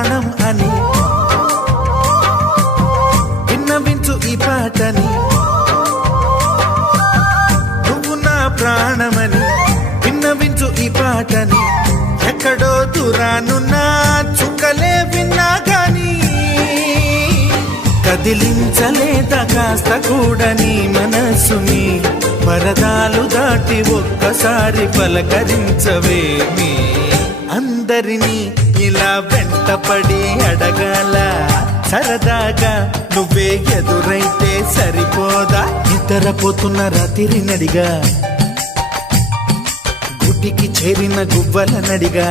ప్రాణం అని విన్నవించు ఈ పాటని, నువ్వు నా ప్రాణమని విన్నవించు ఈ పాటని. ఎక్కడో దూరానున్నా చుక్కలే విన్నా గాని కదిలించలేదా కాస్త కూడా నీ మనసుని. పరదాలు దాటి ఒక్కసారి పలకరించవేమి. అందరినీ ఇలా వెంటపడి అడగాల సరదాగా నువ్వే ఎదురైతే సరిపోదా. నిద్రపోతున్న రాత్రి నడిగా గుటికి చేరిన గువ్వల నడిగా